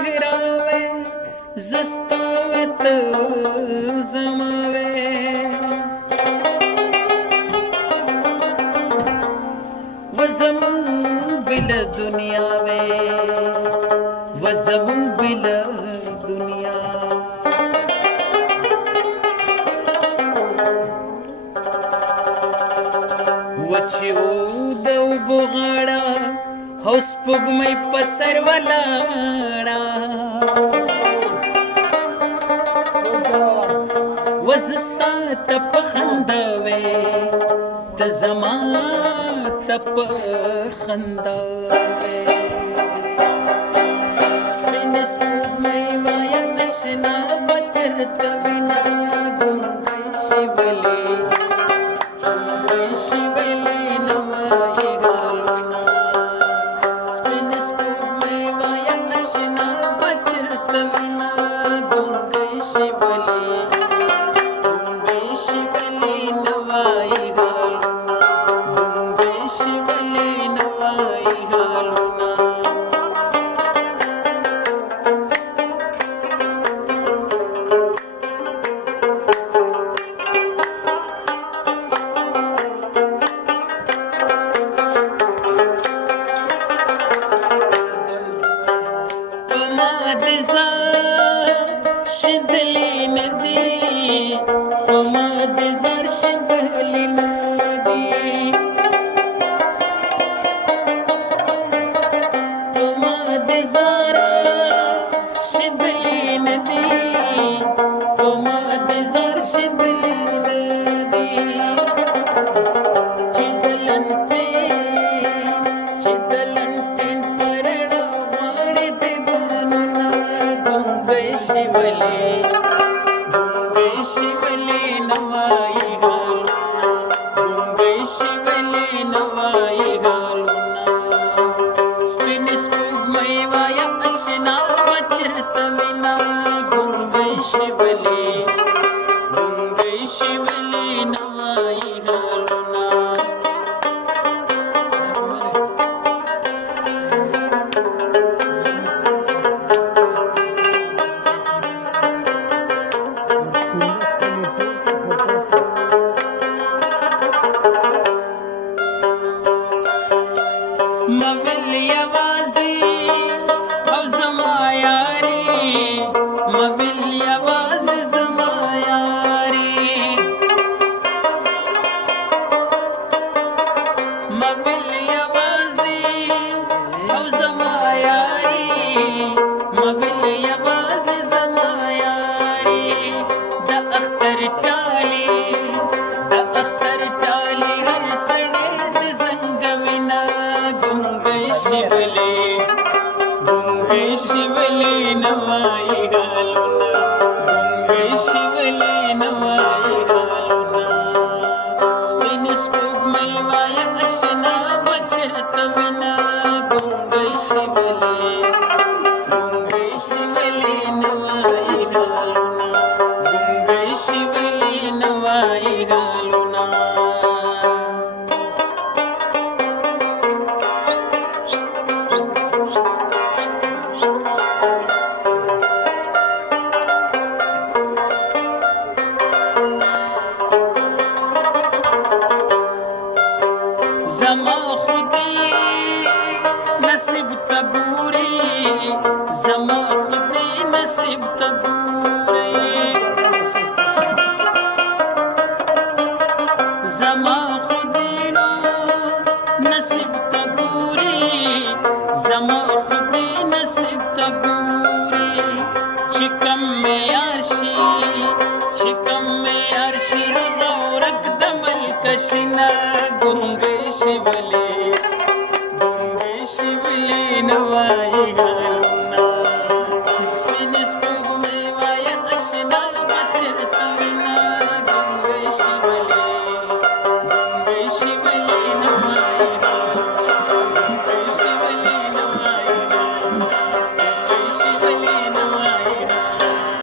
لهراوي زستاوت زماوي وزمون بلا دنیاوي وزمون بلا دنیا وچو دو بغاڑا ہوس پگمئی پسر ولاڑا وزستا تپ خندوے تزمان تپ خندوے سپین سپگمئی وایا دشنا بچرت بنا گنگئی شیولی شیولی نوائی غالونا سپین سپگمئی وایا دشنا بچرت بنا گنگئی شیولی शिवली नवाई गालूना स्पिन स्पुगमई वाया अशना बचरत बिना गुंगई शिवली नवाई गालूना मविली आवाज़ी औ ज़मायारी मविली आवाज़ ज़मायारी मविली आवाज़ी औ ज़मायारी मविली आवाज़ ज़मायारी द अख्तर टाली हर सड़े ज़ंगमिना शिवली नवाई गालूना शिवली नवाई गालूना स्पिन स्पुगमई वाया अशना बचरत बिना गुंगई शिवली नवाई गालूना गुंगई शिवली नवाई गालूना ज़मा खुदी नसीब तगूरी ज़मा खुदी नसीब तगूरी ज़मा खुदी नो नसीब तगूरी ज़मा खुदी नसीब तगूरी चिकम में अर्शी गौरक दमल कशिना गुंगे शिवली नवाई